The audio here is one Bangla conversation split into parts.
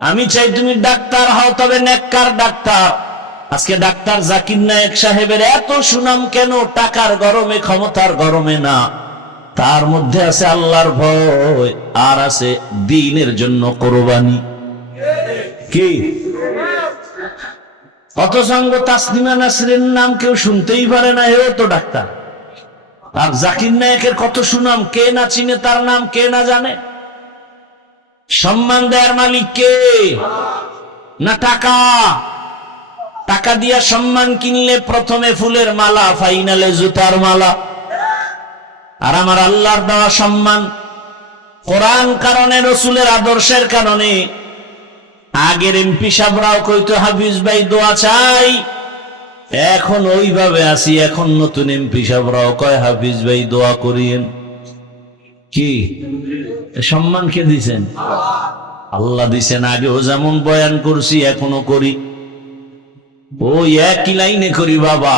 আমি চাই তুমি ডাক্তার হও, তবে নেককার ডাক্তার। আজকে ডাক্তার জাকির নায়েক সাহেবের এত সুনাম কেন? টাকার গরমে, ক্ষমতার গরমে না, তার মধ্যে আছে আল্লাহর ভয়, আর আছে দ্বীনের জন্য কোরবানি। কি অতসঙ্গ তাসলিমা নাসরিনের নাম কেউ শুনতেই পারে না, এও তো ডাক্তার। আর জাকির নায়েকের কত সুনাম, কে না চিনে তার নাম, কে না জানে? সম্মান দেয়ার মালিক কে? না টাকা? টাকা দিয়া সম্মান কিনলে প্রথমে ফুলের মালা, ফাইনালে জুতার মালা। আর আমার আল্লাহর দেওয়া সম্মান কোরআন কারণে, রসুলের আদর্শের কারণে। আগের এমপি সাহেবরাও কইতো হাফিজ ভাই দোয়া চাই, এখন ওইভাবে আসি। এখন নতুন এমপি সাহেবরাও কয় হাফিজ ভাই দোয়া করিয়েন। কি সম্মান কে দিছেন? আল্লাহ দিছেন। আগেও যেমন বয়ান করছি এখনো করি, ওই একই লাইনে করি। বাবা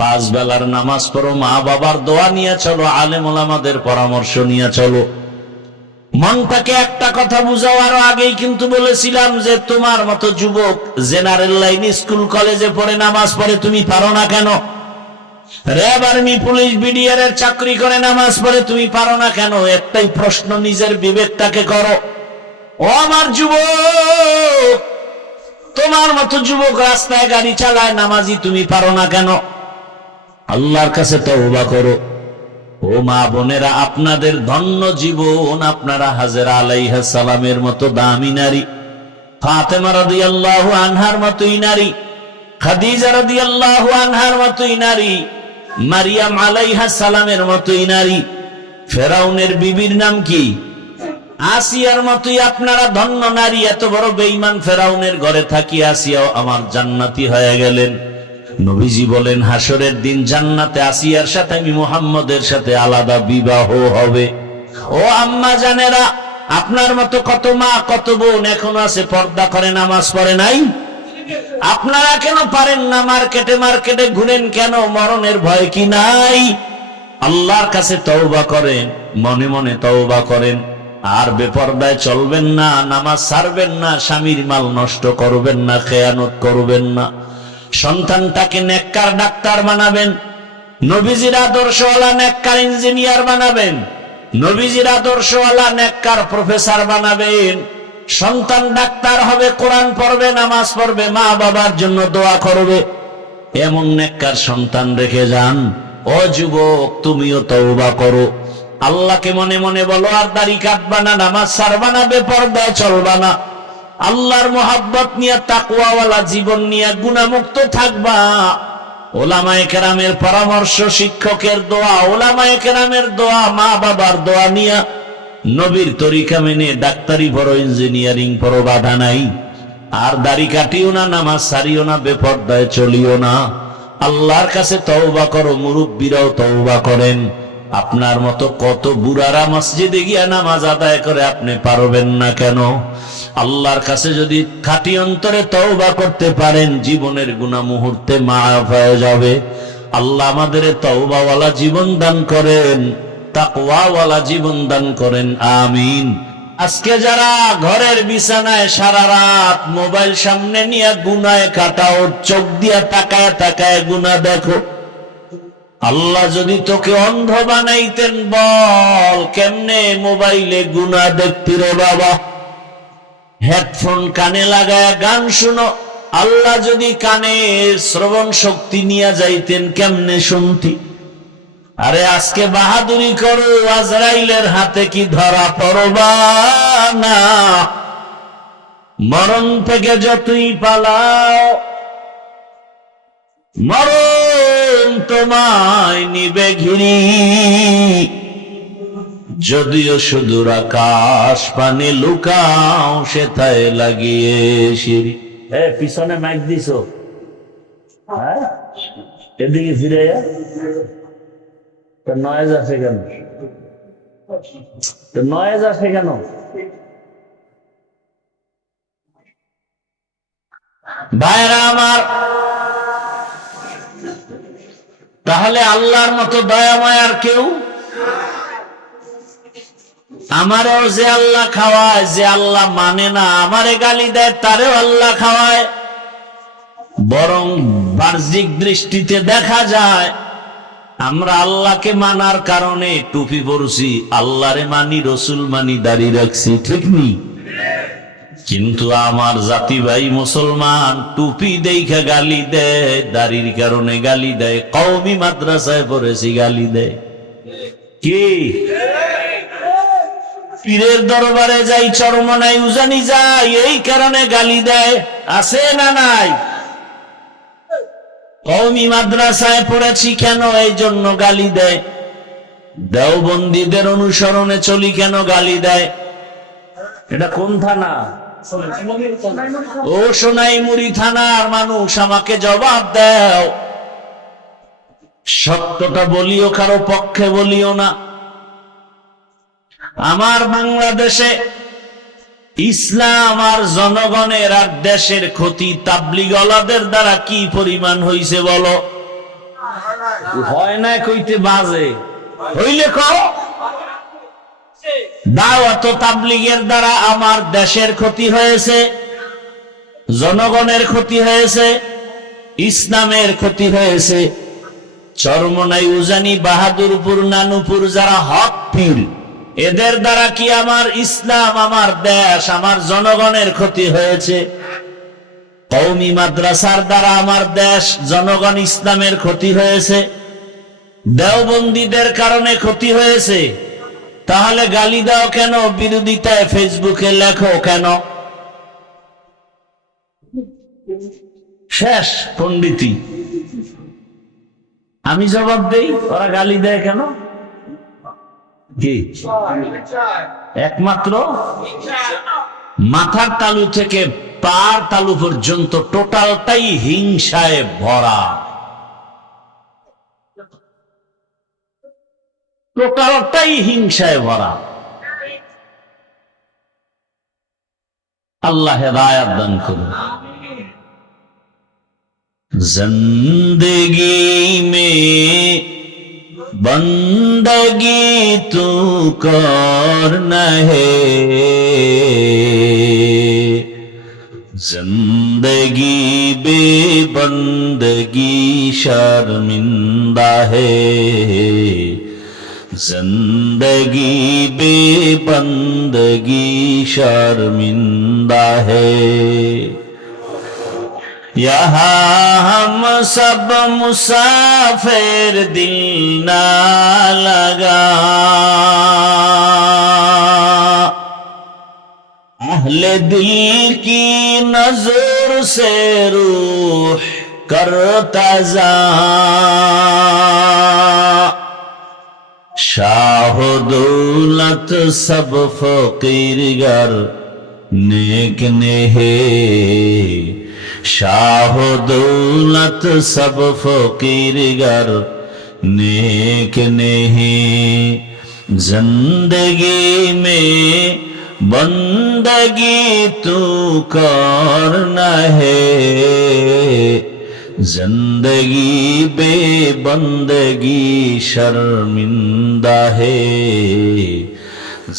5 বেলার নামাজ পড়ো, মা বাবার দোয়া নিয়ে চলো, আলেম ওলামাদের পরামর্শ নিয়ে চলো। মনটাকে একটা কথা বুঝাও। আরো আগেই কিন্তু বলেছিলাম যে তোমার মতো যুবক জেনারেল লাইন, স্কুল কলেজে পড়ে, নামাজ পড়ে, তুমি পারো না কেন? র্যাব, আর্মি, পুলিশ, বিডিআর এর চাকরি করে নামাজ পড়ে, তুমি পারো না কেন? একটাই প্রশ্ন, নিজের বিবেকটাকে করো। ও আমার যুবক, তোমার মতো যুবক রাস্তায় গাড়ি চালায়, নামাজি, তুমি পারো না কেন? আল্লাহর কাছে তওবা করো। ও মা বোনেরা, আপনাদের ধন্য জীবন, আপনারা হাজেরা আলাইহিস সালামের মতো দামি নারী, ফাতেমা রাদিয়াল্লাহু আনহার মতোই নারী, খাদিজা রাদিয়াল্লাহু আনহার মতোই নারী, মারিয়াম আলাইহিস সালামের মতোই নারী, ফেরাউনের বিবির নাম কি? আসিয়ার মতোই আপনারা ধন্য নারী। এত বড় বেঈমান ফেরাউনের ঘরে থাকি আসিয়াও আমার জান্নাতি হয়ে গেলেন। নবীজি বলেন হাসরের দিন জান্নাতে আসিয়ার সাথে আমি মুহাম্মদের সাথে আলাদা বিবাহ হবে। ও আম্মা জানেরা, আপনার মতো কত মা, কত বোন এখনো আছে পর্দা করে, নামাজ পড়ে নাই। আপনারা কেন পারেন না? মার্কেটে মার্কেটে ঘুরেন কেন? মরণের ভয় কি নাই? আল্লাহর কাছে তওবা করেন, মনে মনে তওবা করেন। আর বেপরদায় চলবেন না, নামাজ ছাড়বেন না, স্বামীর মাল নষ্ট করবেন না, খেয়ানত করবেন না। সন্তানটাকে নেককার ডাক্তার বানাবেন, নবীজির আদর্শওয়ালা নেককার ইঞ্জিনিয়ার বানাবেন, নবীজির আদর্শওয়ালা নেককার প্রফেসর বানাবেন। সন্তান ডাক্তার হবে, কোরআন পড়বে, নামাজ পড়বে, মা বাবার জন্য দোয়া করবে। এমন নেককার সন্তান রেখে যান। ও যুবক, তুমিও তওবা করো, আল্লাহকে মনে মনে বলো। আর দাড়ি কাটবা না, নামাজ ছাড়বা না, বেপরদায় চলবা না। আল্লাহর মোহাব্বত নিয়ে, তাকওয়াওয়ালা জীবন নিয়ে গুনাহমুক্ত থাকবা। ওলামায়ে কেরামের পরামর্শ, শিক্ষকের দোয়া, ওলামায়ে কেরামের দোয়া, মা বাবার দোয়া নিয়ে নবীর তরিকা মেনে ডাক্তারি পড়ো, ইঞ্জিনিয়ারিং পড়ো, বাধা নাই। আর দাড়ি কাটিও না, নামাজ ছাড়িও না, বেপরদায় চলিও না। আল্লাহর কাছে তওবা করো। মুরব্বীরাও তওবা করেন। আপনার মতো কত বুড়ারা মসজিদে গিয়া নামাজ আদায় করে, আপনি পারবেন না কেন? আল্লাহর কাছে যদি খাঁটি অন্তরে তওবা করতে পারেন, জীবনের গুনাহ মুহূর্তে মাফ হয়ে যাবে। আল্লাহ আমাদের তওবাওয়ালা জীবন দান করেন, তাকওয়াওয়ালা জীবন দান করেন, আমিন। আজকে যারা ঘরের বিছানায় সারা রাত মোবাইল সামনে নিয়ে গুনায় কাটাও, চোখ দিয়া তাকায় তাকায় গুনাহ দেখো, আল্লাহ যদি তোকে অন্ধ বানাইতেন, বল কেমনে মোবাইলে গুনাহ দেখতি রে বাবা? হেডফোন কানে লাগায় গান শুনো। আল্লাহ যদি কানে শ্রবণ শক্তি নিয়ে যাইতেন, কেমনে শুনতি? আরে আজকে বাহাদুরি করো, আজরাইলের হাতে কি ধরা পড়বা না? মরণ থেকে যতই পালাও, মরণ তোমায় নিবে ঘিরি। যদিও সুদূর আকাশ পানে লুকাও, সেথায় লাগিয়ে সিঁড়ি। পিছনে মাইক দিছো, হ্যাঁ? এদিকে ফিরে নয়েজ আছে কেন? নয়েজ আছে কেন? ভাইরা আমার, তাহলে আল্লাহর মতো দয়াময় আর কেউ? আমারেও যে আল্লাহ খাওয়ায়, যে আল্লাহ মানে না আমারে গালি দেয়, তারেও আল্লাহ খাওয়ায়। বরং বাহ্যিক দৃষ্টিতে দেখা যায় আমরা আল্লাহকে মানার কারণে টুপি পরছি, আল্লাহরে মানি, রসুল মানি, দাড়ি রাখছি, ঠিক নেই? কিন্তু আমার জাতি ভাই মুসলমান টুপি দেখা গালি দেয়, দাড়ির কারণে গালি দেয়, কওমি মাদ্রাসায় পড়েছি গালি দেয়। কি পীরের দরবারে যাই, চরমনাই উজানি যাই, এই কারণে গালি দেয়, আছে না নাই? কওমি মাদ্রাসায় পড়েছি কেন, এই জন্য গালি দেয়। দেওবন্দীদের অনুসরণে চলি কেন, গালি দেয়। এটা কোন থানা? ও সোনাইমুড়ি থানার মানুষ, আমাকে জবাব দাও। সত্যটা বলিও, কারো পক্ষে বলিও না। আমার বাংলাদেশে ইসলাম আর জনগণের আর দেশের ক্ষতি তাবলিগওয়ালাদের দ্বারা কি পরিমাণ হইছে বলো? হয় না কইতে বাজে, হইলে কও। দাওয়াত ও তাবলিগের দ্বারা আমার দেশের ক্ষতি হয়েছে, জনগণের ক্ষতি হয়েছে, ইসলামের ক্ষতি হয়েছে। চরমনাই, উজানি, বাহাদুরপুর, নানুপুর যারা হক পীর, এদের দ্বারা কি আমার ইসলাম, আমার দেশ, আমার জনগণের ক্ষতি হয়েছে? কওমি মাদ্রাসার দ্বারা আমার দেশ, জনগণ, ইসলামের ক্ষতি হয়েছে। দেওবন্দীদের কারণে ক্ষতি হয়েছে। তাহলে গালি দাও কেন, বিরোধিতায় ফেসবুকে লেখো কেন? শেষ পণ্ডিতি। আমি জবাব দেই, ওরা গালি দেয় কেন? কি একমাত্র মাথার তালু থেকে পার তালু পর্যন্ত টোটালটাই হিংসায় ভরা, টোটালটাই হিংসায় ভরা। আল্লাহ হেদায়াত দান করুন। जिंदगी में बंदगी तू करना है, जिंदगी बेबंदगी शर्मिंदा है, जिंदगी बेबंदगी शर्मिंदा है। यहाँ हम सब मुसाफिर, दिल ना लगा, अहले दिल की नजर से रूह करता जा, शाह दौलत सब फकीर गर नेक ने है, शाह दौलत सब फकीर गर नेक नहीं, जिंदगी में बंदगी तू करना है, जिंदगी बेबंदगी शर्मिंदा है,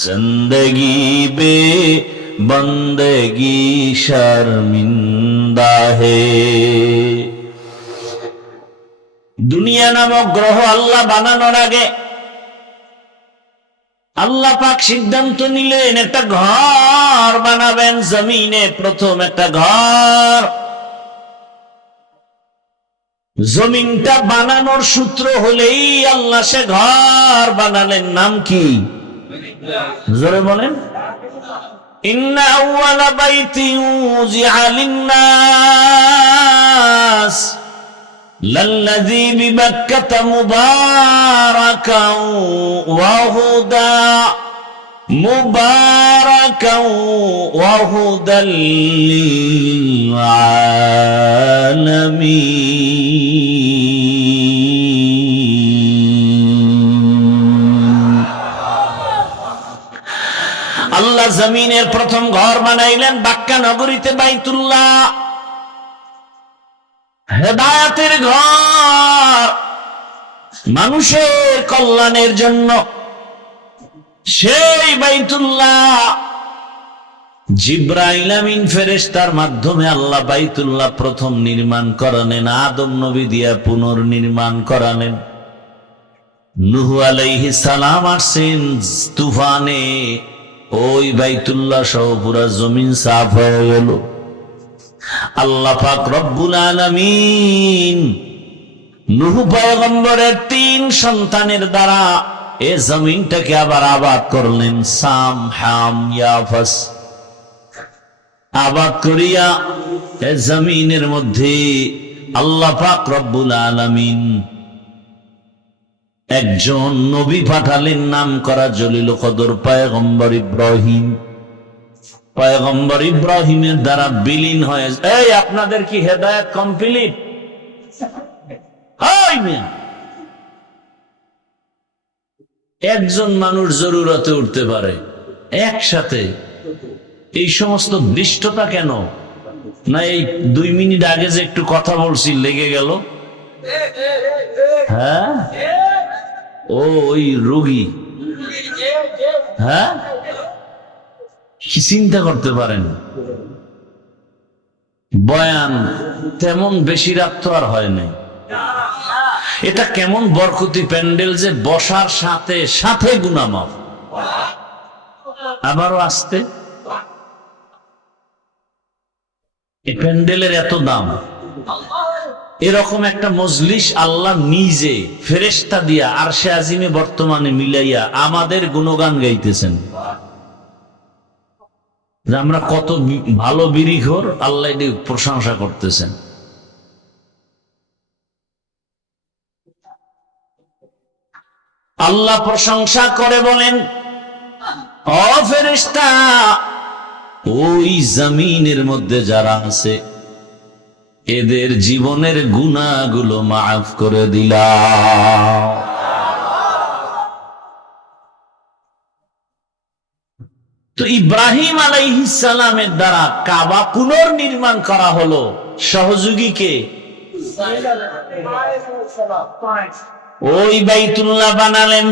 जिंदगी बेबंदगी शर्मिंदा है। দুনিয়া নামক গ্রহ আল্লাহ বানানোর আগে আল্লাহ পাক সিদ্ধান্ত নিলেন একটা ঘর বানাবেন জমিনে, প্রথম একটা ঘর। জমিনটা বানানোর সূত্র হলেই আল্লাহ সে ঘর বানালেন। নাম কি? জোরে বলেন। ইন্না আউওয়ালা বাইতিন উযিআ লিন-নাস লাল্লাযী বিবাক্কাতা মুবারাকান ওয়া হুদা, মুবারাকান ওয়া হুদাল লিল-আলামীন। আল্লাহ জমিনের প্রথম ঘর বানাইলেন বাক্কা নগরীতে, বাইতুল্লাহ, হেদায়েতের ঘর, মানুষের কল্যাণের জন্য। সেই বাইতুল্লাহ জিব্রাইল আমিন ফেরেশতার মাধ্যমে আল্লাহ বাইতুল্লাহ প্রথম নির্মাণ করালেন, আদম নবী দিয়া পুনর্নির্মাণ করালেন। নূহ আলাইহিস সালাম আসছেন তুফানে, ওই বাইতুল্লাহ সহ পুরা জমিন সাফ হয়ে গেল। আল্লাহ পাক রব্বুল আলামিন নূহ পয়গম্বরের 3 সন্তানের দ্বারা এ জমিনটাকে আবার আবাদ করলেন। সাম, হাম, ইয়াফাস আবাদ করিয়া এ জমিনের মধ্যে আল্লাহ পাক রব্বুল আলামিন একজন নবী পাঠালেন, নাম করা জলিল কদর পয়গম্বর ইব্রাহিম। পয়গম্বর ইব্রাহিমের দ্বারা বিলীন হয়ে, এই আপনাদের কি হেদায়েত কমপ্লিট? একজন মানুষ জরুরতে উঠতে পারে একসাথে, এই সমস্ত দৃষ্টতা কেন? না এই 2 মিনিট আগে যে একটু কথা বলছি লেগে গেল। হ্যাঁ, ও ওই রোগী। হ্যাঁ, কি চিন্তা করতে পারেন? বয়ান তেমন বেশি রাত তো আর হয় নাই। এটা কেমন বরকতি প্যান্ডেল যে বসার সাথে সাথে গুনাহ মাফ। আবারও আসতে, এই প্যান্ডেলের এত দাম। এরকম একটা মজলিস আল্লাহ নিজে ফেরেশতা দিয়া আরশে আজিমে বর্তমানে মিলাইয়া আমাদের গুণগান গাইতেছেন যে আমরা কত ভালো বিড়িখোর, আল্লাহ এটি প্রশংসা করতেছেন। আল্লাহ প্রশংসা করে বলেন, ও ফেরেশতা, ওই জমিনের মধ্যে যারা আছে এদের জীবনের গুনাহগুলো মাফ করে দিলাম। তো ইব্রাহিম আলাইহিস সালামের দ্বারা কাবা পুনর্নির্মাণ করা হলো। সহযোগী কে? ওই বাইতুল্লাহ বানালেন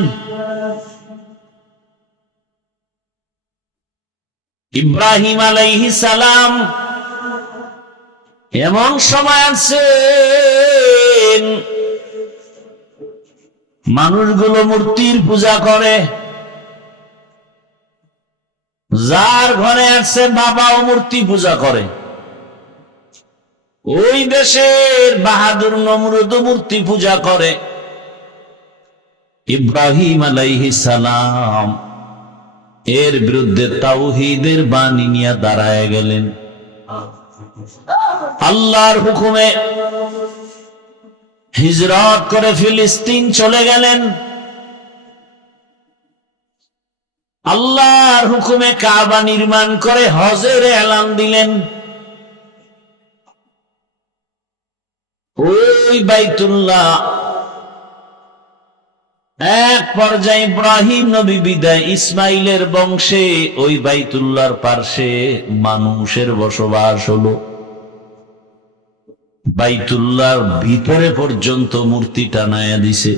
ইব্রাহিম আলাইহিস সালাম। এমন সময় আছে মানুষগুলো মূর্তির পূজা করে, যার ঘরে আছে বাবাও মূর্তি পূজা করে। ওই দেশের বাহাদুর নমরুদ মূর্তি পূজা করে। ইব্রাহিম আলাইহিস সালাম এর বিরুদ্ধে তাওহীদের বাণী নিয়ে দাঁড়ায় গেলেন। আল্লাহর হুকুমে হিজরত করে ফিলিস্তিন চলে গেলেন। আল্লাহর হুকুমে কাবা নির্মাণ করে হজের এলান দিলেন। ওই বাইতুল্লাহ এক পর্যায়ে ইব্রাহিম নবী বিদায় ইসমাইলের বংশে ওই বাইতুল্লাহর পার্শ্বে মানুষের বসবাস হলো। বাইতুল্লাহর ভিতরে পর্যন্ত মূর্তি টানায়া দিছে।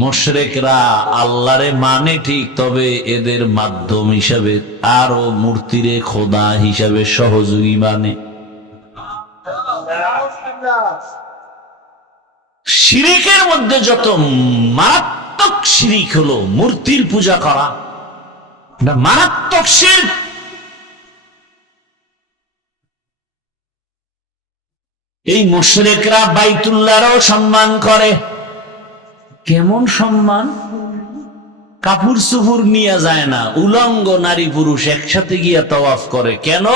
মুশরিকরা আল্লাহরে মানে ঠিক, তবে এদের মাধ্যম হিসাবে আরো মূর্তিরে খোদা হিসাবে সহযোগী মানে। শিরিকের মধ্যে যত মারাত্মক শিরিক হলো মূর্তির পূজা করা, মারাত্মক শিরক। এই মুশরিকরা বাইতুল্লাহরও সম্মান করে। কেমন সম্মান? কাপড় চুপুর নিয়ে যায় না, উলঙ্গ নারী পুরুষ একসাথে গিয়া তাওয়াফ করে। কেন?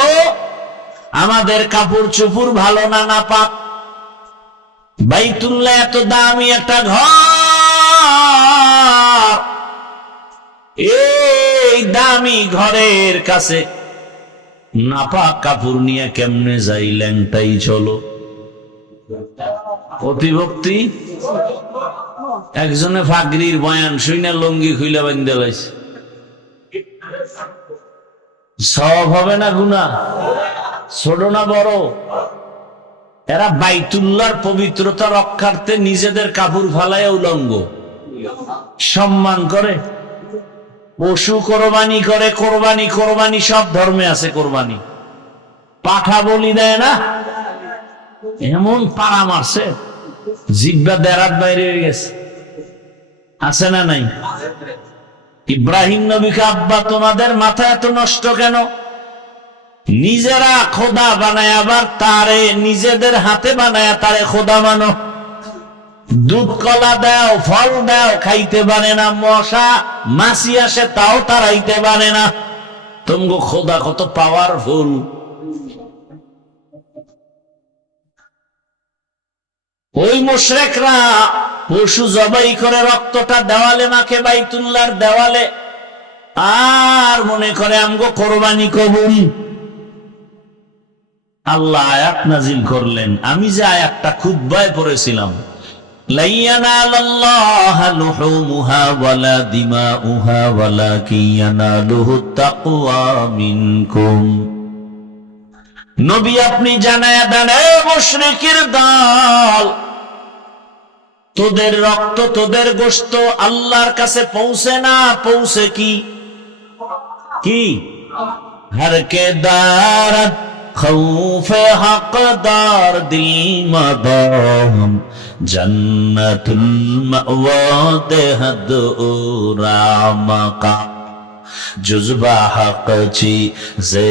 আমাদের কাপড় চুপুর ভালো না, নাপাক। বাইতুল্লাহ এত দামি একটা ঘর, এই দামি ঘরের কাছে নাপাক কাপড় নিয়ে কেমনে যাই? ল্যাংটাই চলো। অতিভক্তি। একজনে ফাগরির বয়ান শুইনা লঙ্গি খুইলা বান্ধে লাইছে। সওয়াব হবে না গুনাহ? ছোট না বড়? এরা বাইতুল্লাহর পবিত্রতা রক্ষার্থে নিজেদের কাপড় ফালাইয়া উলঙ্গ সম্মান করে। পশু কোরবানি করে, কোরবানি কোরবানি সব ধর্মে আছে কোরবানি। পাঠা বলি দেয় না, এমন পাড়া মারছে জিব্বা দেরাত বাইরে হয়ে গেছে, আছে না নাই? ইব্রাহিম নবীকে, আব্বা তোমাদের মাথা এত নষ্ট কেন? নিজেরা খোদা বানায়, আবার তারে নিজেদের হাতে বানায় তারে খোদা মানো। দুধ কলা দাও, ফল দাও, খাইতে পারে না। মশা মাছি আসে, তাও তারাইতে পারে না। তোমগো খোদা কত পাওয়ারফুল। ওই মুশরিকরা পশু জবাই করে রক্তটা দেওয়ালে মাখে, বাইতুল্লাহর দেওয়ালে, আর মনে করে আমগো কোরবানি কবুল। আল্লাহ আয়াত নাজিল করলেন। আমি যে আয়াতটা খুতবায় পড়েছিলাম, লা ইয়ানালাল্লাহু লুহুমুহা ওয়ালা দিমাউহা ওয়ালাকিন ইয়ানালুহুত তাকওয়া মিনকুম। নবী আপনি জানায়া দেন, এ মুশরিকের দল, তোদের রক্ত তোদের গোশত আল্লাহর কাছে পৌঁছে না। পৌঁছে কি? কি? হরকে দারত খৌফে হকদার দিল মদাম জন্নতুল মাওয়া দেহদ রামকা জুজবা হকচি জে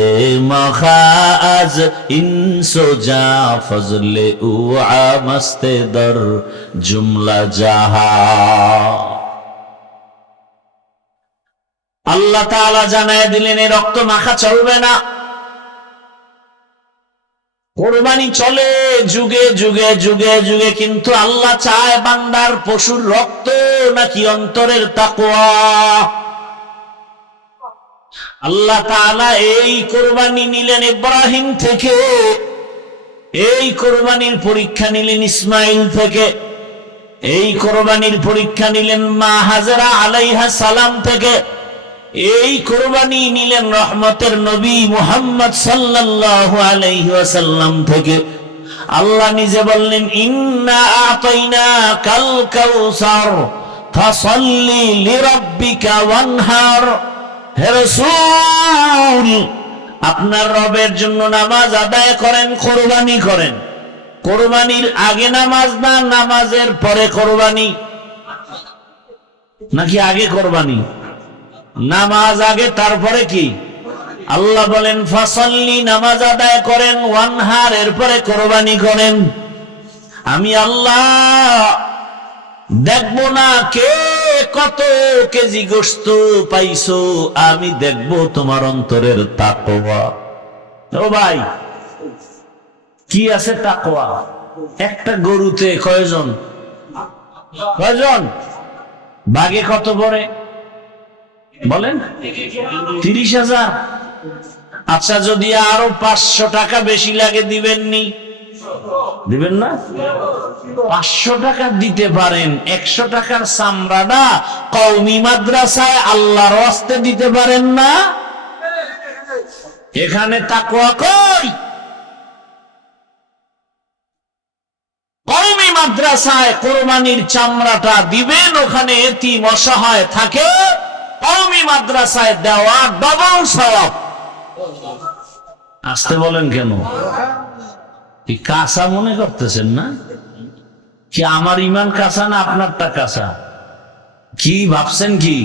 মখাজ ইনসো জা ফজলে উআ মস্তে দর জুমলা জাহা। আল্লাহ তাআলা জানায় দিলেন, এই রক্ত মাখা চলবে না। কোরবানি চলে যুগে যুগে যুগে যুগে, কিন্তু আল্লাহ চায় বান্দার পশুর রক্ত নাকি অন্তরের তাকওয়া। আল্লাহ তাআলা এই কোরবানি নিলেন ইব্রাহিম থেকে, এই কোরবানির পরীক্ষা নিলেন ইসমাইল থেকে, এই কোরবানির পরীক্ষা নিলেন মা হাজেরা আলাইহা সালাম থেকে, এই কোরবানি নিলেন রহমতের নবী মুহাম্মদ সাল্লাল্লাহু আলাইহি ওয়াসাল্লাম থেকে। আল্লাহ নিজে বললেন, ইন্না আতাইনাকাল কাউসার ফাসাল্লি লিরাব্বিকা ওয়ানহার। হে রাসূল, আপনার রবের জন্য নামাজ আদায় করেন, কোরবানি করেন। কোরবানির আগে নামাজ না, নামাজের পরে কোরবানি? নাকি আগে কোরবানি? নামাজ আগে, তারপরে কি? আল্লাহ বলেন ফাসাল্লি, নামাজ আদায় করেন, ওয়ানহার, এরপরে কোরবানি করেন। আমি আল্লাহ দেখব না কে কত কেজি গোশত পাইছো, আমি দেখব তোমার অন্তরের তাকওয়া। ও ভাই, কি আছে তাকওয়া? একটা গরুতে কয়জন? কয়জন? বাগে কত পড়ে বলেন? 30,000। আচ্ছা, যদি আরো 500 টাকা বেশি লাগে দিবেননি? দিবেন না? 500 টাকা দিতে পারেন, 100 টাকার চামড়াটা কওমি মাদ্রাসায় আল্লাহর ওয়াস্তে দিতে পারেন না? এখানে তাকওয়া কই? কওমি মাদ্রাসায় কোরবানির চামড়াটা দিবেন, ওখানে এতিম অসহায় থাকে, কওমি মাদ্রাসায় দেওয়া ডবল সওয়াব। আসতে বলেন কেন? কি কাঁচা মনে করতেছেন না? কি আমার ইমান কাঁচা না আপনারটা কাঁচা? কি ভাবছেন? কি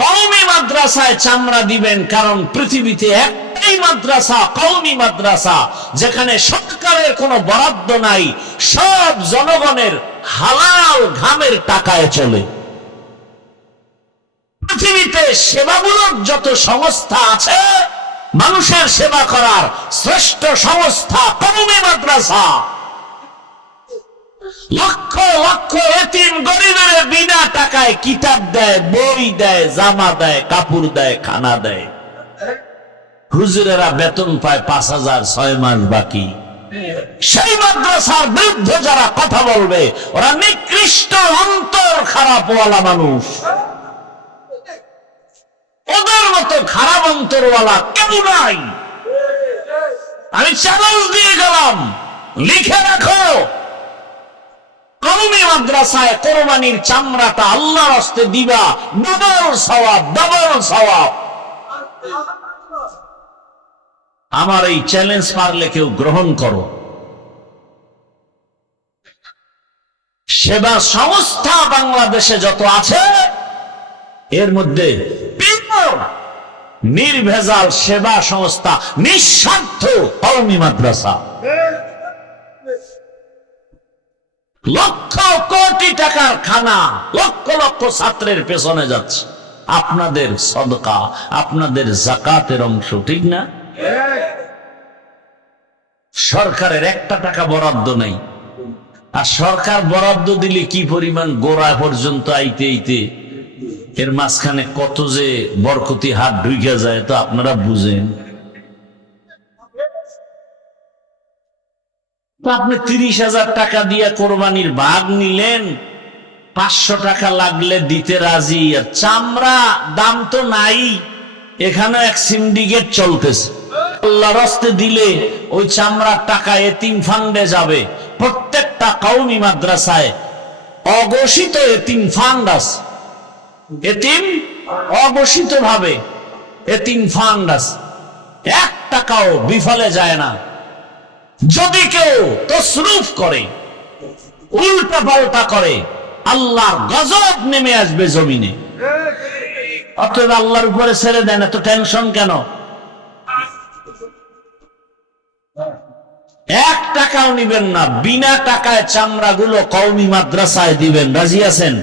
কওমি মাদ্রাসায় চামড়া দিবেন? কারণ পৃথিবীতে একটাই মাদ্রাসা, কওমি মাদ্রাসা, যেখানে সরকারের কোনো বরাদ্দ নাই, সব জনগণের হালাল ঘামের টাকায় চলে। পৃথিবীতে সেবামূলক যত সংস্থা আছে, মানুষের সেবা করার শ্রেষ্ঠ সংস্থা কওমি মাদ্রাসা। লক্ষ লক্ষ এতিম গরিবের বিনা টাকায় কিতাব দেয়, বই দেয়, জামা দেয়, কাপড় দেয়, খানা দেয়। হুজুরেরা বেতন পায় 5,000, 6 মাস বাকি। সেই মাদ্রাসার বিরুদ্ধে যারা কথা বলবে, ওরা নিকৃষ্ট, অন্তর খারাপওয়ালা মানুষ। ওদের মতো খারাপ অন্তরওয়ালা কেউ নাই। আমি চ্যালেঞ্জ দিয়ে গেলাম, লিখে রাখো, কওমি মাদ্রাসায় কোরবানির চামড়াটা আল্লাহর হস্তে দিবা, ডাবল সওয়াব, ডাবল সওয়াব। আমার এই চ্যালেঞ্জ পারলে কেউ গ্রহণ করো। সেবা সংস্থা বাংলাদেশে যত আছে, এর মধ্যে নির্ভেজাল সেবা সংস্থা, নিঃস্বার্থ কওমি মাদ্রাসা। লক্ষ কোটি টাকার খানা লক্ষ লক্ষ ছাত্রের পেছনে যাচ্ছে, আপনাদের সদকা, আপনাদের যাকাতের অংশ, ঠিক না? সরকারের একটা টাকা বরাদ্দ নেই। আর সরকার বরাদ্দ দিলে কি পরিমাণ গোড়া পর্যন্ত আইতে আইতে এর মাঝখানে কত যে বরকতি হাত ঢুকে যায়, তো আপনারা বুঝেন। তো আপনি 30,000 টাকা দিয়ে কোরবানির ভাগ নিলেন, 500 টাকা লাগলে দিতে রাজি, আর চামড়া দাম তো নাই। এখানে এক সিন্ডিকেট চলতেছে। আল্লাহর রাস্তে দিলে ওই চামড়ার টাকা এতিম ফান্ডে যাবে। প্রত্যেকটা কওমি মাদ্রাসায় অঘোষিত এতিম ফান্ড আছে, এতিম অঘোষিত ভাবে এতিম ফান্ড আছে, 1 টাকাও বিফলে যায় না। যদি কেউ তসরুফ করে, উল্টা পাল্টা করে, আল্লাহর গজব নেমে আসবে জমিনে। অতএব আল্লাহর উপরে ছেড়ে দেন, এত টেনশন কেন? 1 টাকাও নিবেন না, বিনা টাকায় চামড়াগুলো কওমি মাদ্রাসায় দিবেন। রাজি আছেন?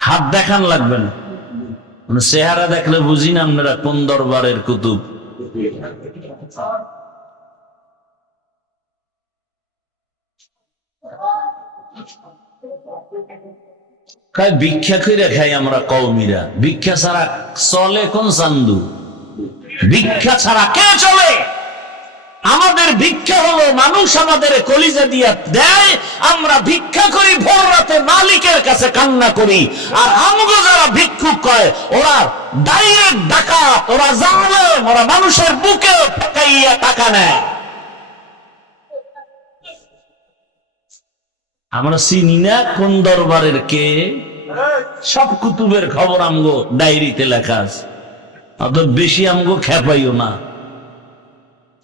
হাত দেখান লাগবে না, চেহারা দেখলে বুঝি না আপনারা কোন দরবারের কুতুব। ভিক্ষা করে খাই আমরা কওমিরা, ভিক্ষা ছাড়া চলে কোন চান্দু? ভিক্ষা ছাড়া কে চলে? আমাদের ভিক্ষা হলো মানুষ আমাদের কলিজা দিয়া দেয়, আমরা ভিক্ষা করি, ভোর রাতে মালিকের কাছে কান্না করি। আর আমগো যারা ভিক্ষুক কয়, ওরা ডাইরেক্ট ডাকাত, ওরা জালেম, ওরা মানুষের বুকে ঠকাইয়া টাকা নেয়। আমরা চিনি না কোন দরবারের কে। সব কুতুবের খবর আমগো ডায়েরিতে লেখা আছে, অত বেশি আমগো খেপাইও না,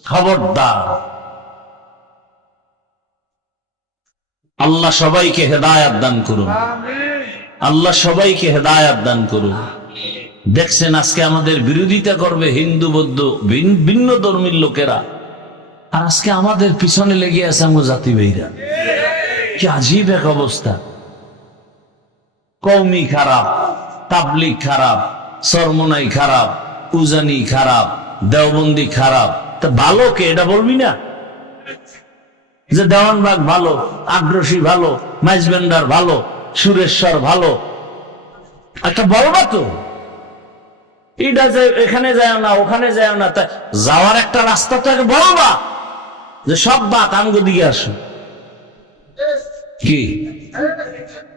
খবরদার। আল্লাহ সবাইকে হেদায়াত দান করুন, আল্লাহ সবাইকে হেদায়াত দান করুন। দেখছেন আজকে আমাদের বিরোধিতা করবে হিন্দু বৌদ্ধ ভিন্ন ধর্মীর লোকেরা, আর আজকে আমাদের পিছনে লেগে আছে আমগো জাতি ভাইরা। কি আজীব এক অবস্থা। কওমি খারাপ, তাবলিগ খারাপ, সরমনাই খারাপ, উজানি খারাপ, দেওবন্দি খারাপ, তা ভালো কে? এটা বলবি না যে দেওয়ানবাগ ভালো, আগ্রসী ভালো, মাইজবেন্ডার ভালো, সুরেশ্বর ভালো, একটা বলবা তো। এটা যে এখানে যায় না, ওখানে যায় না, তা যাওয়ার একটা রাস্তা তো বলবা যে সব বাত আমগো দিকে আসো। কি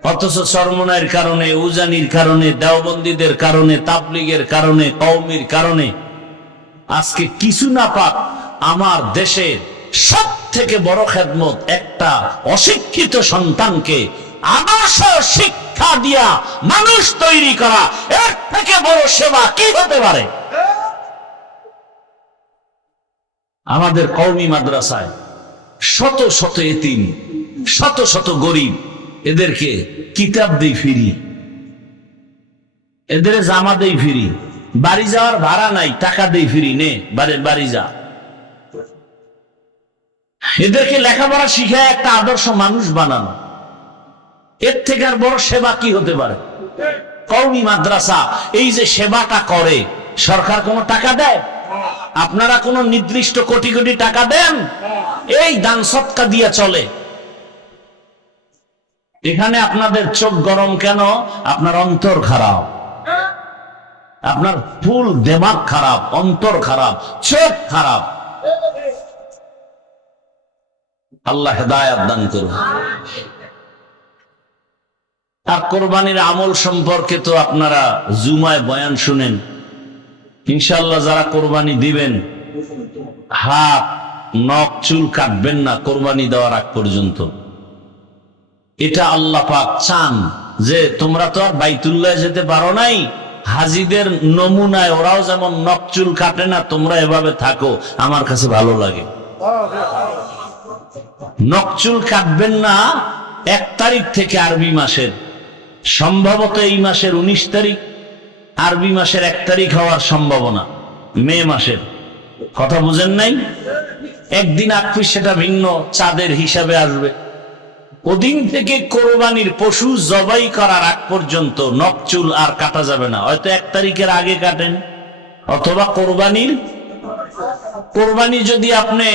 অথচ চরমনাইয়ের কারণে, উজানির কারণে, দেওবন্দীদের কারণে, তাবলিগের কারণে, কওমির কারণে আজকে কিছু না পাক আমার দেশের সব থেকে বড় খেদমত একটা অশিক্ষিত সন্তানকে আদর্শ শিক্ষা দিয়া মানুষ তৈরি করা, এর থেকে বড় সেবা কি হতে পারে? আমাদের কওমি মাদ্রাসায় শত শত এতিম, শত শত গরিব, এদেরকে কিতাব দেই ফিরি, এদের জামা দেই ফিরি, বাড়ি যাওয়ার ভাড়া নাই, টাকা দেই ফিরি, নে বাড়ি যা। এদেরকে লেখাপড়া শিখায় একটা আদর্শ মানুষ বানানো, এর থেকে আর বড় সেবা কি হতে পারে? কওমি মাদ্রাসা এই যে সেবাটা করে, সরকার কোনো টাকা দেয়? আপনারা কোনো নির্দিষ্ট কোটি কোটি টাকা দেন? এই দান সৎকা দিয়ে চলে। এখানে আপনাদের চোখ গরম কেন? আপনার অন্তর খারাপ, আপনার ফুল দেমাগ খারাপ, অন্তর খারাপ, চোখ খারাপ। আল্লাহ হেদায়াত দান করুন। আর কোরবানির আমল সম্পর্কে তো আপনারা জুমায় বয়ান শুনেন। ইনশাআল্লাহ যারা কোরবানি দিবেন, হাত নখ চুল কাটবেন না কোরবানি দেওয়ার আগ পর্যন্ত। এটা আল্লাহ পাক চান যে তোমরা তো আর বাইতুল্লাহ যেতে পারো নাই, হাজিদের নমুনায় ওরাও যেমন নখ চুল কাটে না, তোমরা এভাবে থাকো, আমার কাছে ভালো লাগে। নখ চুল কাটবেন না 1 তারিখ থেকে আরবি মাসের, সম্ভবত এই মাসের 19 তারিখ, আরবি মাসের 1 তারিখ হওয়ার সম্ভাবনা, মে মাসের। কথা বুঝেন নাই? একদিন আকফিস সেটা ভিন্ন, চাঁদের হিসাবে আসবে। ওদিন থেকে কোরবানির পশু জবাই করার আগ পর্যন্ত নখ চুল আর কাটা যাবে না। হয়তো 1 তারিখের আগে কাটেন, অথবা কোরবানি যদি আপনি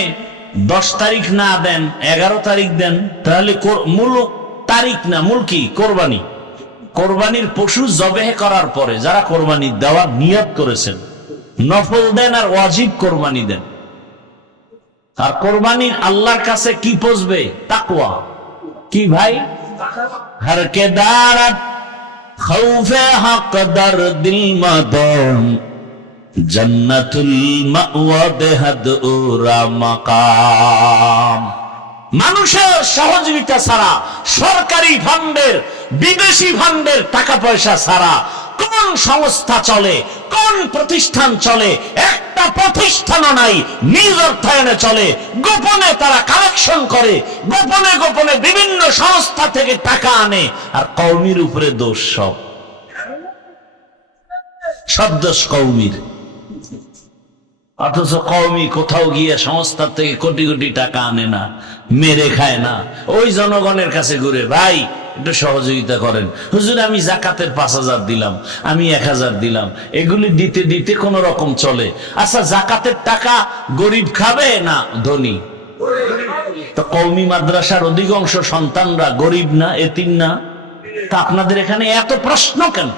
10 তারিখ না দেন, 11 তারিখ দেন, তাহলে মূল তারিখ না, মূল কি কোরবানির পশু জবেহ করার পরে যারা কোরবানি দেওয়ার নিয়ত করেছেন, নফল দেন আর ওয়াজিব কোরবানি দেন। আর কোরবানির আল্লাহর কাছে কি পৌঁছবে? তাকওয়া। কি ভাই? হর কে দারাত খৌফে হক দরদিল মাদাম জান্নাতুল মাওয়া বেহাদ উরা মাকাম। মানুষের সহযোগিতা ছাড়া, সরকারি ফান্ডের, বিদেশি ফান্ডের টাকা পয়সা ছাড়া কোন সংস্থা চলে, কোন প্রতিষ্ঠান চলে? একটা প্রতিষ্ঠানও নাই নিজ অর্থায়নে চলে। গোপনে তারা কালেকশন করে, গোপনে গোপনে বিভিন্ন সংস্থা থেকে টাকা আনে, আর কওমির উপরে দোষ। সব দোষ কওমির। অথচ কওমি কোথাও গিয়ে সংস্থা থেকে কোটি কোটি টাকা আনে না, মেরে খায় না, ওই জনগণের কাছে ঘুরে, ভাই একটু সহযোগিতা করেন। হুজুর আমি জাকাতের 5,000 দিলাম, আমি 1,000 দিলাম, এগুলি দিতে দিতে কোন রকম চলে। আচ্ছা, জাকাতের টাকা গরিব খাবে না ধনী? তো কওমি মাদ্রাসার অধিকাংশ সন্তানরা গরিব না, এতিম না? তা আপনাদের এখানে এত প্রশ্ন কেন?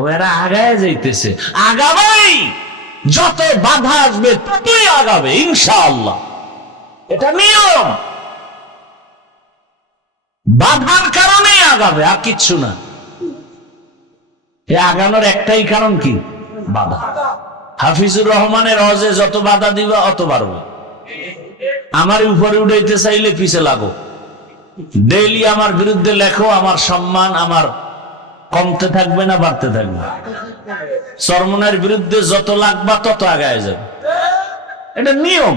ওরা আগায় যাইতেছে, আগাবাই, যত বাধা আসবে ততই আগাবে ইনশাআল্লাহ। এটা নিয়ম, বাধার কারণেই আগাবে, আর কিচ্ছু না। আগানোর একটাই কারণ, কি? বাধা। হাফিজুর রহমানের হজে যত বাধা দিবা অত বাড়বে। আমার উপরে উঠাইতে চাইলে পিছে লাগো, ডেইলি আমার বিরুদ্ধে লেখো, আমার সম্মান আমার কমতে থাকবে না বাড়তে থাকবে? চরমনের বিরুদ্ধে যত লাগবা তত আগায় যাবে, এটা নিয়ম।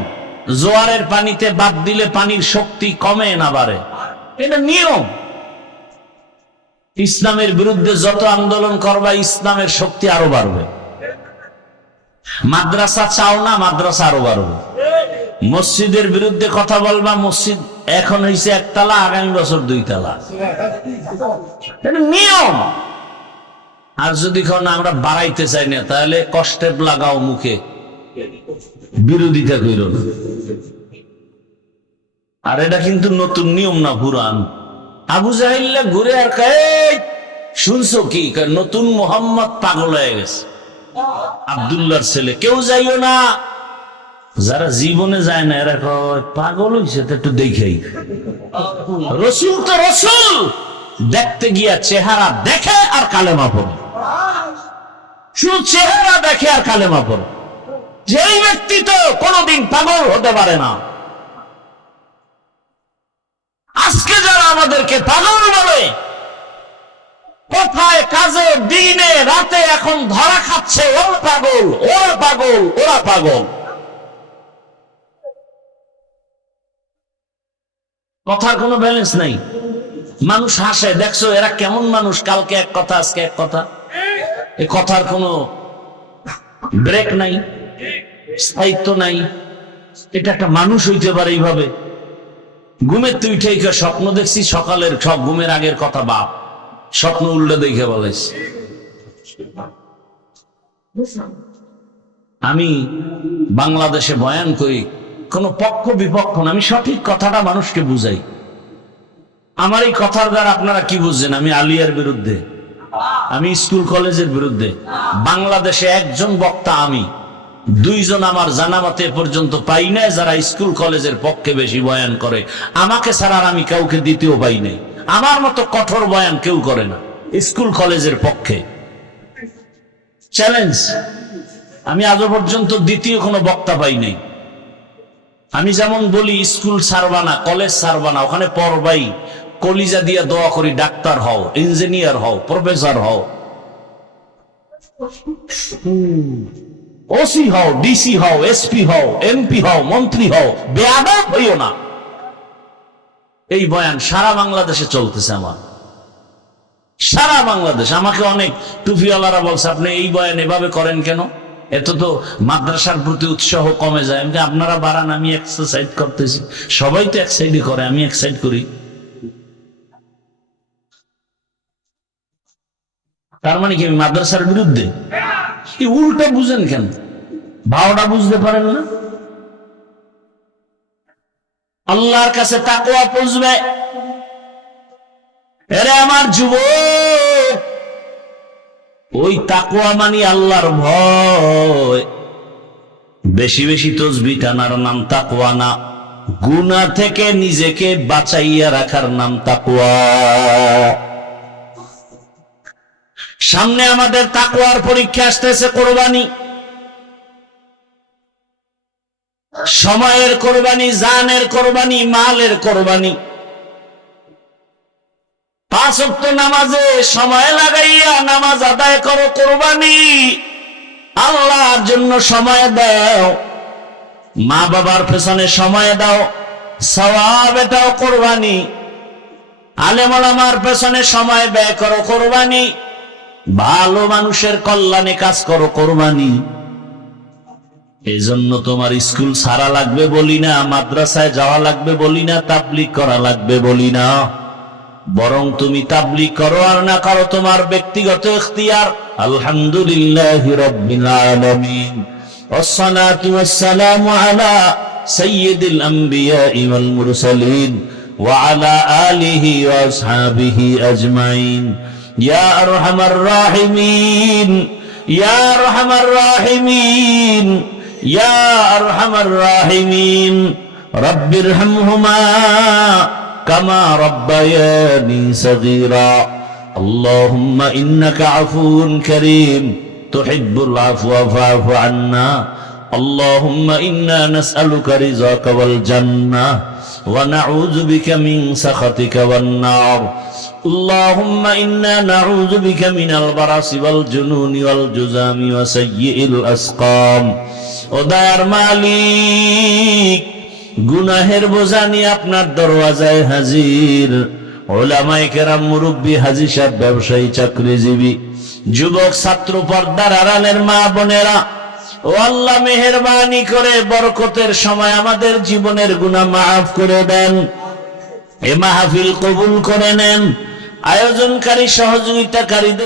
জোয়ারের পানিতে বাদ দিলে পানির শক্তি কমে না বাড়ে, এটা নিয়ম। ইসলামের বিরুদ্ধে যত আন্দোলন করবা ইসলামের শক্তি আরো বাড়বে। মাদ্রাসা চাও না, মাদ্রাসা আরো বাড়বে। মসজিদের বিরুদ্ধে কথা বলবা, মসজিদ এখন হয়েছে 1 তালা, আগামী বছর 2 তালা, এটা নিয়ম। আর যদি আমরা বাড়াইতে চাই না, তাহলে কষ্টে লাগাও মুখে, বিরোধিতা কইর না। আর এটা কিন্তু নতুন নিয়ম না, পুরান। আবু জাহিল্লা ঘুরে আর কয়, শুনছো কি? নতুন মোহাম্মদ পাগল হয়ে গেছে, আব্দুল্লাহর ছেলে। কেউ যাইও না, যারা জীবনে যায় না এরা কয় পাগল হইছে, তো একটু দেখেই। রসুল তো রসুল, দেখতে গিয়া চেহারা দেখে আর কালেমা পড়ে, শুধু চেহারা দেখে আর কালেমা পড়ে। যেই ব্যক্তি তো কোনদিন পাগল হতে পারে না। আজকে যারা আমাদেরকে পাগল বলে, কোথায় কাজে দিনে রাতে এখন ধরা খাচ্ছে, ওরা পাগল, ওরা পাগল, ওরা পাগল। কথার কোনো ব্যালেন্স নাই। মানুষ হাসে, দেখছো এরা কেমন মানুষ, কালকে এক কথা আজকে এক কথা, এই কথার কোনো ব্রেক নাই, স্থায়িত্ব নাই। এটা একটা মানুষ হইতে পারে এইভাবে? ঘুমের তুই ঠিক স্বপ্ন দেখছি, সকালের সব ঘুমের আগের কথা বাপ, স্বপ্ন উল্টে দেখে বলেছ। আমি বাংলাদেশে বয়ান করি, কোন পক্ষ বিপক্ষ না, আমি সঠিক কথাটা মানুষকে বুঝাই। আমার এই কথার দ্বারা আপনারা কি বুঝছেন? আমি আলিয়ার বিরুদ্ধে, আমি স্কুল কলেজের বিরুদ্ধে। বাংলাদেশে একজন বক্তা আমি, 2 জন আমার জানা মতে পর্যন্ত পাই নাই যারা স্কুল কলেজের পক্ষে বেশি বয়ান করে। আমাকে ছাড়া আমি কাউকে দ্বিতীয় পাই নাই। আমার মতো কঠোর বয়ান কেউ করে না স্কুল কলেজের পক্ষে। চ্যালেঞ্জ, আমি আজও পর্যন্ত দ্বিতীয় কোনো বক্তা পাই নাই। আমি যেমন বলি স্কুল ছাড়বানা, কলেজ ছাড়বানা, ওখানে পড়বাই, কলিজা দিয়া দোয়া করি ডাক্তার হও, ইঞ্জিনিয়ার হও, প্রফেসর হও, ওসি হও, ডিসি হও, এসপি হও, এমপি হও, মন্ত্রী হও, বেয়াদব হইও না। এই বয়ান সারা বাংলাদেশে চলতেছে আমার, সারা বাংলাদেশ। আমাকে অনেক টুপিওয়ালারা বলছে আপনি এই বয়ান এভাবে করেন কেন, এত তো মাদ্রাসার প্রতি উৎসাহ কমে যায়। আপনারা বাড়ান, আমি এক সাইড করতেছি। সবাই তো এক সাইডে করে, আমি এক সাইড করি। তার মানে কি আমি মাদ্রাসার বিরুদ্ধে? উল্টা বুঝেন কেন, ভাওটা বুঝতে পারেন না? আল্লাহর কাছে তাকওয়া পুষবে। এরে আমার যুবক, ওই তাকওয়া মানে আল্লাহর ভয়। বেশি বেশি তাসবিহ টানার নাম তাকওয়া না, গুনাহ থেকে নিজেকে বাঁচাইয়া রাখার নাম তাকওয়া। সামনে আমাদের তাকওয়ার পরীক্ষা আসতেছে, কোরবানি, সময়ের কোরবানি, জানের কোরবানি, মালের কোরবানি। 5 ওয়াক্ত নামাজে সময় লাগাইয়া নামাজ আদায় করো, কোরবানি। আল্লাহর জন্য সময় দাও, মা বাবার পেছনে সময় দাও, সওয়াব, এটাও কোরবানি। আলেম ওলামার পেছনে সময় ব্যয় করো, কোরবানি। ভালো মানুষের কল্যাণে কাজ করো, কোরবানি। এই জন্য তোমার স্কুল ছাড়া লাগবে বলি না, মাদ্রাসায় যাওয়া লাগবে বলি না, তাবলীগ করা লাগবে বলি না। বরং তুমি তাবলীগ করো আর না করো তোমার ব্যক্তিগত ইখতিয়ার। আলহামদুলিল্লাহি রাব্বিল আলামিন, ওয়াসসালাতু ওয়াসসালামু আলা সাইয়্যিদিল আমবিয়াই ওয়াল মুরসালিন ওয়া আলা আলিহি ওয়া আসহাবিহি আজমাইন। ইয়া আরহামার রাহিমিন, ইয়া আরহামার রাহিমিন, ইয়া আরহামার রাহিমিন। রাব্বিরহামহুমা কামা রাব্বায়ানি সগীরা। আল্লাহুম্মা ইন্নাকা আফুউন কারীম তুহিব্বুল আফওয়া ফা'ফু আন্না। আল্লাহুম্মা ইন্না নাসআলুকা রিযাকা ওয়াল জান্নাহ ওয়া নাউযু বিকা মিন সাখাতিকা ওয়ান নার। আল্লাহুম্মা ইন্না নাউযু বিকা মিনাল বারাসি ওয়াল জুনুনি ওয়াল জুযামি ওয়া সাইয়্যিল আসকাম। ও দয়ার মালিক, গুনাহের বোঝা নিয়ে আপনার দরওয়াজায় হাজির। উলামায়ে কেরাম, মুরব্বী, হাজী সাহেব, ব্যবসায়ী, চাকরিজীবী, যুবক, ছাত্র, পর্দার আড়ালের মা বোনেরা, ও আল্লাহ মেহেরবানি করে বরকতের সময় আমাদের জীবনের গুনাহ মাফ করে দেন। এ মাহফিল কবুল করে নেন। আয়োজনকারী, সহযোগিতাকারীদের